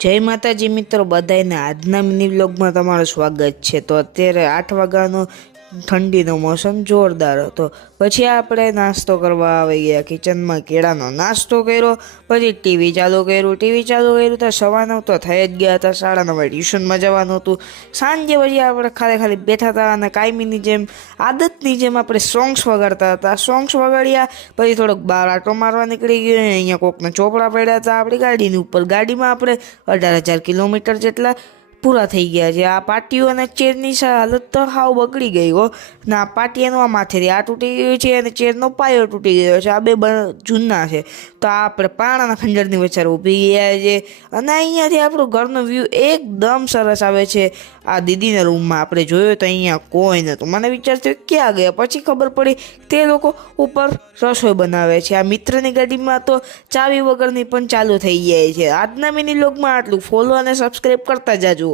જય માતાજી મિત્રો, બધાને આજના મિની વ્લોગમાં તમારું સ્વાગત છે। તો અત્યારે 8 વાગ્યાનો ઠંડીનો મોસમ જોરદાર હતો। પછી આપણે નાસ્તો કરવા આવી ગયા કિચનમાં, કેળાનો નાસ્તો કર્યો, પછી ટીવી ચાલુ કર્યું તો 9:15 તો થઈ જ ગયા હતા। 9:30 ટ્યુશનમાં જવાનું હતું। સાંજે પછી આપણે ખાલી બેઠા હતા અને કાયમીની જેમ આદતની જેમ આપણે સોંગ્સ વગાડતા હતા। સોંગ્સ વગાડ્યા પછી થોડોક બહાર આટો મારવા નીકળી ગયો। અહીંયા કોકના ચોપડા પડ્યા હતા આપણી ગાડીની ઉપર। ગાડીમાં આપણે 18,000 કિલોમીટર જેટલા પૂરા થઈ ગયા છે। આ પાટીઓ અને ચેરની હાલત તો હાવ બગડી ગઈ હો। ના પાટિયાનું આ માથેથી આ તૂટી ગયું છે અને ચેરનો પાયો તૂટી ગયો છે। આ બે જૂના છે। તો આ આપણે પાણાના ખંજરની વચ્ચે ઊભી ગયા છે અને અહીંયાથી આપણું ઘરનો વ્યૂ એકદમ સરસ આવે છે। આ દીદીના રૂમમાં આપણે જોયું તો અહીંયા કોઈ નહોતું। મને વિચાર થયો ક્યાં ગયા, પછી ખબર પડી તે લોકો ઉપર રસોઈ બનાવે છે। આ મિત્રની ગાડીમાં તો ચાવી વગરની પણ ચાલુ થઈ જાય છે। આજના મિની વ્લોગમાં આટલું। ફોલો અને સબસ્ક્રાઈબ કરતા જાજો।